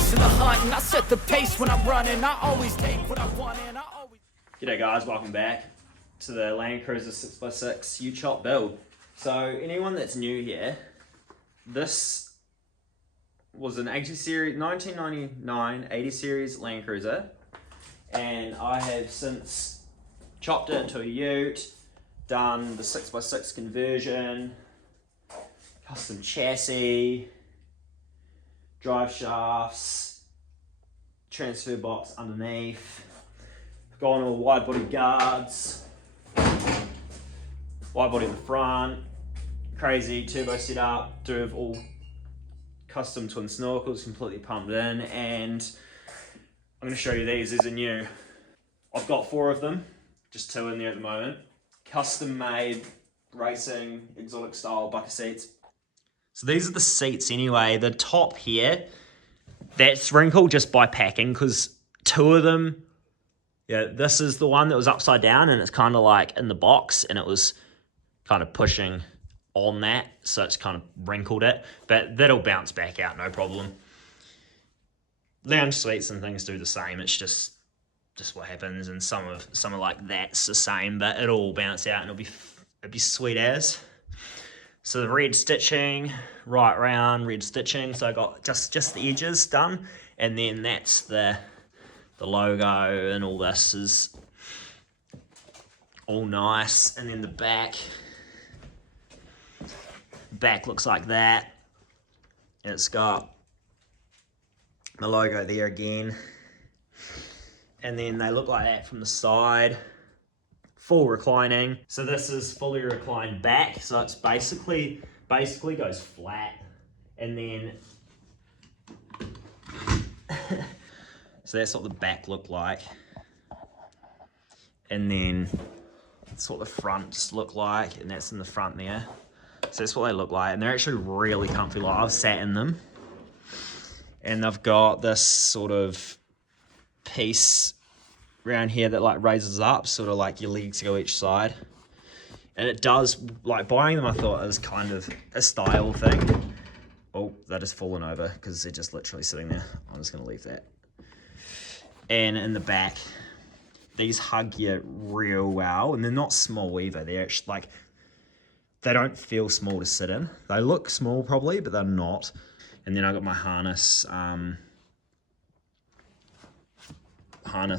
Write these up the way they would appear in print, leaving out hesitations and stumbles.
chasing the hunt, and I set the pace when I'm running. I always take what I want, and I always... G'day guys, welcome back to the Land Cruiser 6x6 U-chop build. So anyone that's new here, this was an 80 series, 1999 80 series Land Cruiser, and I have since chopped it into a ute, done the 6x6 conversion, custom chassis, drive shafts, transfer box underneath, gone all wide body guards, wide body in the front, crazy turbo setup, do have all custom twin snorkels completely pumped in, and I'm going to show you these are new. I've got 4 of them, just 2 in there at the moment. Custom made racing exotic style bucket seats. So these are the seats anyway. The top here, that's wrinkled just by packing, because 2 of them, yeah, this is the one that was upside down and it's kind of like in the box and it was kind of pushing on that, so it's kind of wrinkled it, but that'll bounce back out, no problem. Lounge seats and things do the same. It's just what happens, and some are like that's the same, but it'll all bounce out and it'll be sweet as. So the red stitching, right round red stitching. So I got just the edges done, and then that's the logo, and all this is all nice. And then the back looks like that. It's got the logo there again, and then they look like that from the side. Full reclining. So this is fully reclined back, so it's basically goes flat, and then so that's what the back looked like, and then that's what the fronts look like, and that's in the front there. So that's what they look like, and they're actually really comfy. Like, I've sat in them, and they've got this sort of piece around here that like raises up, sort of like your legs go each side, and it does, like, buying them I thought it was kind of a style thing. Oh, that has fallen over because they're just literally sitting there. I'm just gonna leave that. And in the back, these hug you real well, and they're not small either. They're actually like, they don't feel small to sit in. They look small probably, but they're not. And then I got my harness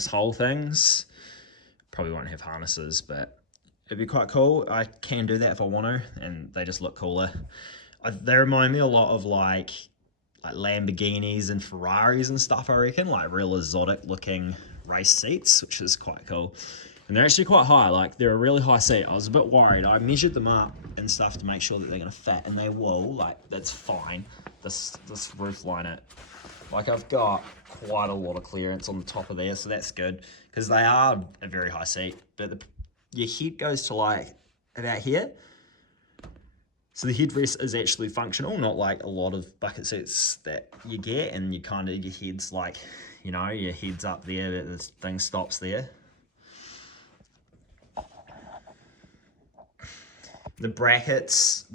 hole things. Probably won't have harnesses, but it'd be quite cool. I can do that if I want to, and they just look cooler. They remind me a lot of like Lamborghinis and Ferraris and stuff, I reckon, like real exotic looking race seats, which is quite cool. And they're actually quite high, like they're a really high seat. I was a bit worried. I measured them up and stuff to make sure that they're gonna fit, and they will, like that's fine. This roof line like I've got quite a lot of clearance on the top of there, so that's good, because they are a very high seat, but your head goes to like about here. So the headrest is actually functional, not like a lot of bucket seats that you get, and you kind of, your head's like, you know, your head's up there, but this thing stops there. The brackets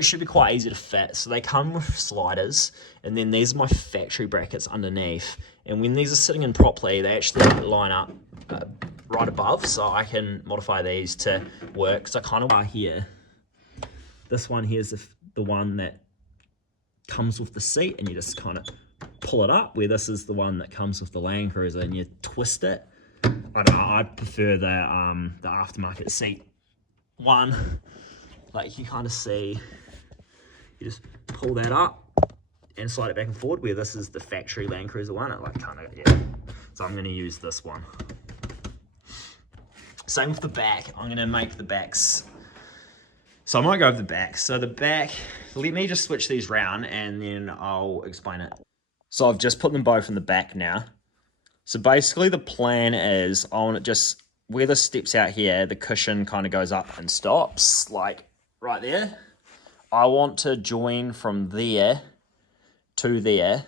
should be quite easy to fit. So they come with sliders, and then these are my factory brackets underneath. And when these are sitting in properly, they actually line up right above, so I can modify these to work. So I kind of are here. This one here is the one that comes with the seat, and you just kind of pull it up, where this is the one that comes with the Land Cruiser, and you twist it. I don't know, I prefer the aftermarket seat one. Like, you kind of see, you just pull that up and slide it back and forward, where this is the factory Land Cruiser one. It like kind of, yeah. So I'm going to use this one. Same with the back. I'm going to make the backs. So I might go over the back. So the back, let me just switch these round and then I'll explain it. So I've just put them both in the back now. So basically the plan is, I want it just, where this steps out here, the cushion kind of goes up and stops, like right there. I want to join from there to there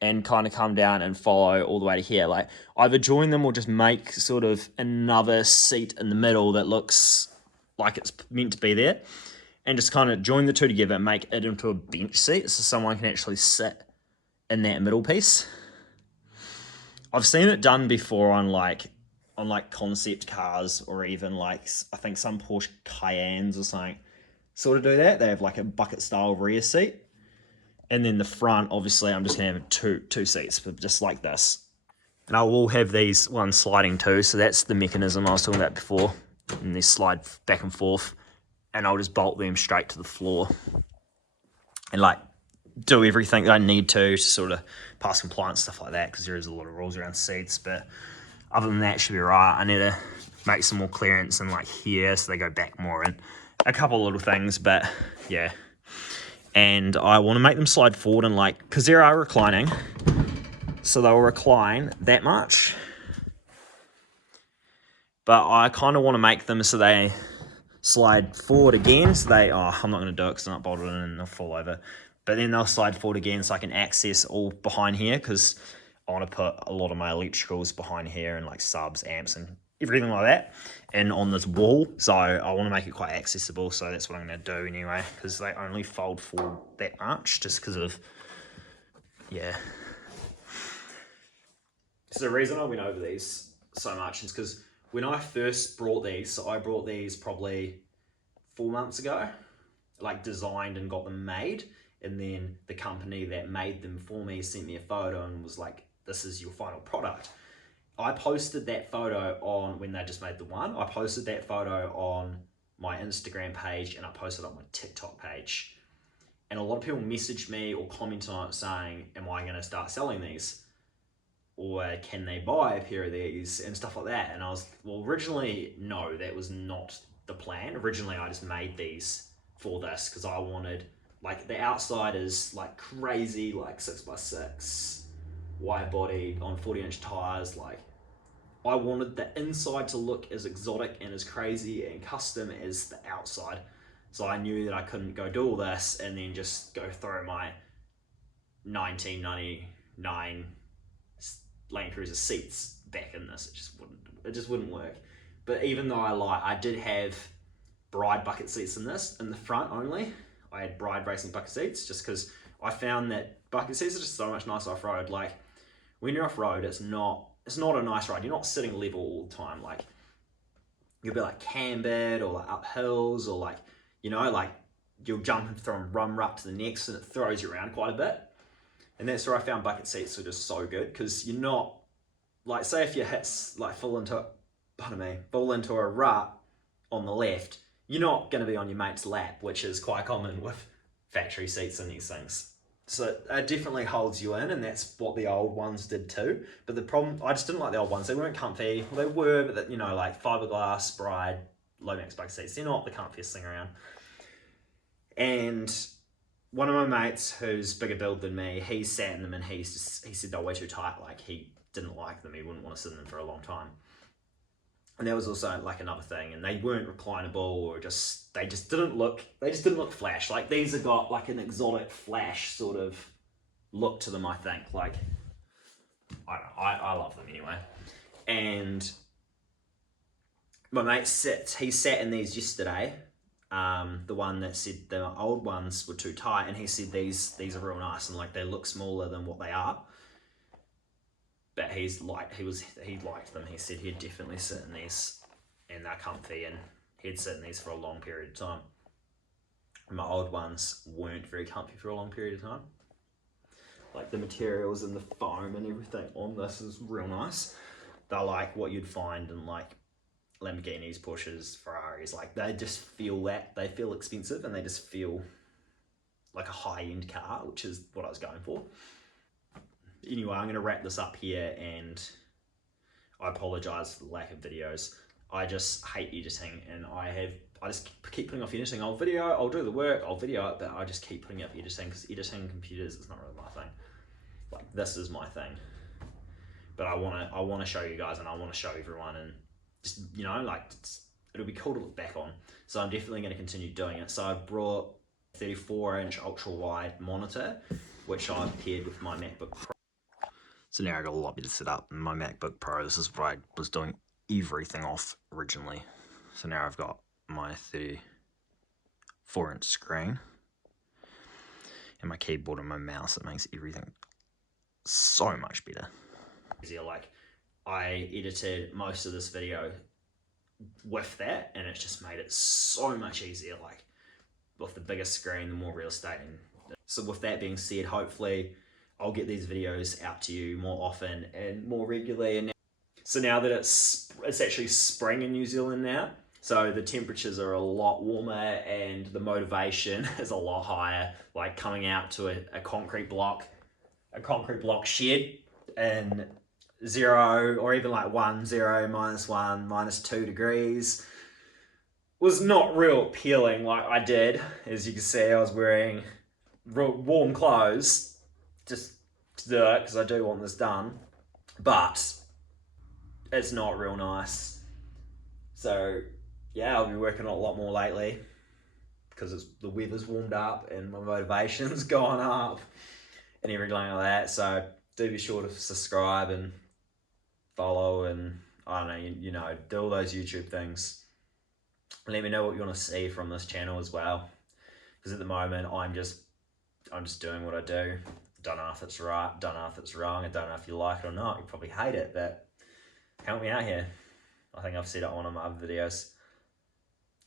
and kind of come down and follow all the way to here. Like, either join them or just make sort of another seat in the middle that looks like it's meant to be there, and just kind of join the two together and make it into a bench seat so someone can actually sit in that middle piece. I've seen it done before on like concept cars, or even like I think some Porsche Cayennes or something sort of do that. They have like a bucket style rear seat, and then the front, obviously I'm just gonna have two seats, but just like this. And I will have these ones sliding too, so that's the mechanism I was talking about before, and they slide back and forth, and I'll just bolt them straight to the floor and like do everything that I need to sort of pass compliance, stuff like that, because there is a lot of rules around seats. But other than that, should be right. I need to make some more clearance in like here so they go back more, and a couple of little things, but yeah. And I want to make them slide forward, and like, because they are reclining, so they'll recline that much, but I kind of want to make them so they slide forward again, so they, I'm not going to do it because they're not bolted in and they'll fall over, but then they'll slide forward again so I can access all behind here, because I want to put a lot of my electricals behind here, and like subs, amps, and everything like that, and on this wall. So I want to make it quite accessible, so that's what I'm going to do anyway, because they only fold forward that much, just because of, yeah. So the reason I went over these so much is because when I first brought these, so I brought these probably 4 months ago, like designed and got them made, and then the company that made them for me sent me a photo and was like, this is your final product. I posted that photo on, when they just made the one, I posted that photo on my Instagram page, and I posted it on my TikTok page. And a lot of people messaged me or commented on it saying, am I going to start selling these? Or can they buy a pair of these and stuff like that? And I was, well, originally, no, that was not the plan. Originally, I just made these for this because I wanted, like, the outside is like crazy, like 6x6, wide body on 40-inch tires. Like, I wanted the inside to look as exotic and as crazy and custom as the outside. So I knew that I couldn't go do all this and then just go throw my 1999 Land Cruiser seats back in this. It just wouldn't work. But even though I did have Bride bucket seats in this, in the front only, I had Bride racing bucket seats, just because I found that bucket seats are just so much nicer off-road. Like, when you're off-road, it's not a nice ride. You're not sitting level all the time. Like, you'll be like cambered, or like up hills, or like, you know, like you'll jump from one rut to the next, and it throws you around quite a bit. And that's where I found bucket seats were just so good, because you're not, like, say if you hit, like, fall into a rut on the left, you're not going to be on your mate's lap, which is quite common with factory seats and these things. So it definitely holds you in, and that's what the old ones did too. But the problem, I just didn't like the old ones. They weren't comfy. Well, they were, but, you know, like fiberglass, Bride, low max bucket seats, they're not the comfiest thing around. And one of my mates who's bigger build than me, he sat in them, and he said they're way too tight. Like, he didn't like them. He wouldn't want to sit in them for a long time. And that was also like another thing. And they weren't reclinable, or they just didn't look flash. Like, these have got like an exotic flash sort of look to them, I think. Like, I don't know, I love them anyway. And my mate he sat in these yesterday. The one that said the old ones were too tight, and he said these are real nice, and like they look smaller than what they are. But he liked them. He said he'd definitely sit in these, and they're comfy, and he'd sit in these for a long period of time. My old ones weren't very comfy for a long period of time. Like, the materials and the foam and everything on this is real nice. They're like what you'd find in like Lamborghinis, Porsches, Ferraris. Like, they feel expensive, and they just feel like a high-end car, which is what I was going for. Anyway, I'm going to wrap this up here, and I apologize for the lack of videos. I just hate editing, and I just keep putting off editing. I'll do the work, I'll video it, but I just keep putting up editing, because editing computers is not really my thing. Like, this is my thing. But I want to show you guys, and I want to show everyone, and just, you know, like, it'll be cool to look back on. So I'm definitely going to continue doing it. So I've brought a 34-inch ultra-wide monitor, which I've paired with my MacBook Pro. So now I've got a lot better set up in my MacBook Pro. This is what I was doing everything off originally. So now I've got my 34-inch screen and my keyboard and my mouse. It makes everything so much better. Like, I edited most of this video with that, and it's just made it so much easier, like with the bigger screen, the more real estate. And so with that being said, hopefully I'll get these videos out to you more often and more regularly. And so now that it's actually spring in New Zealand now, so the temperatures are a lot warmer and the motivation is a lot higher, like coming out to a concrete block shed in 0 or even like 1, 0, -1, -2 degrees was not real appealing like I did. As you can see, I was wearing warm clothes just to do it because I do want this done, but it's not real nice. So yeah, I'll be working on it a lot more lately because the weather's warmed up and my motivation's gone up and everything like that. So do be sure to subscribe and follow, and I don't know, you know, do all those YouTube things. Let me know what you want to see from this channel as well, because at the moment I'm just doing what I do. Don't know if it's right, don't know if it's wrong, I don't know if you like it or not. You probably hate it, but help me out here. I think I've said it on one of my other videos.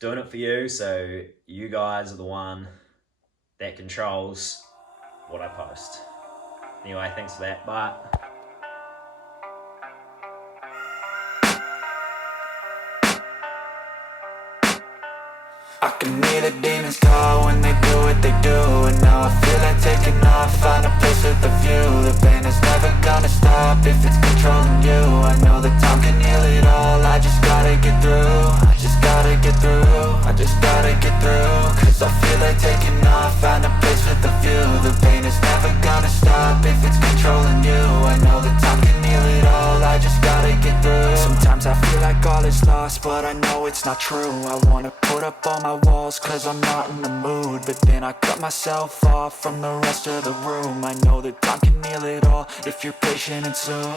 Doing it for you, so you guys are the one that controls what I post. Anyway, thanks for that. Bye. I can hear the demons call when they do what they do, and now I feel like taking off, find a place with a view. The pain is never gonna stop if it's controlling you. I know that time can heal it all, I just gotta get through. I just gotta get through, I just gotta get through. Cause I feel like taking off, find a place with a view. The pain is never gonna stop if it's controlling you. I know that time can heal it all, I just gotta get through. Sometimes I feel like all is lost, but I know it's not true. I wanna put up all my walls cause I'm not in the mood, but then I cut myself off from the rest of the room. I know that time can heal it all if you're patient, and soon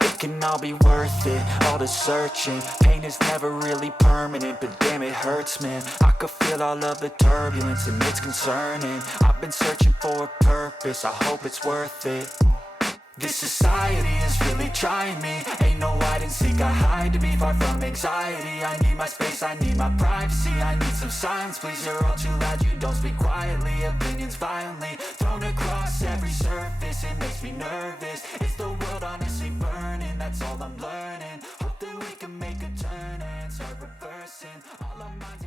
it can all be worth it, all the searching. Pain is never really permanent, but damn it hurts, man. I could feel all of the turbulence and it's concerning. I've been searching for a purpose, I hope it's worth it. This society is really trying me. Ain't no hide and seek, I hide to be far from anxiety. I need my space, I need my privacy, I need some silence, please. You're all too loud, you don't speak quietly. Opinions violently thrown across every surface, it makes me nervous. It's the world honestly burning, that's all I'm learning. Hope that we can make a turn and start reversing all our minds.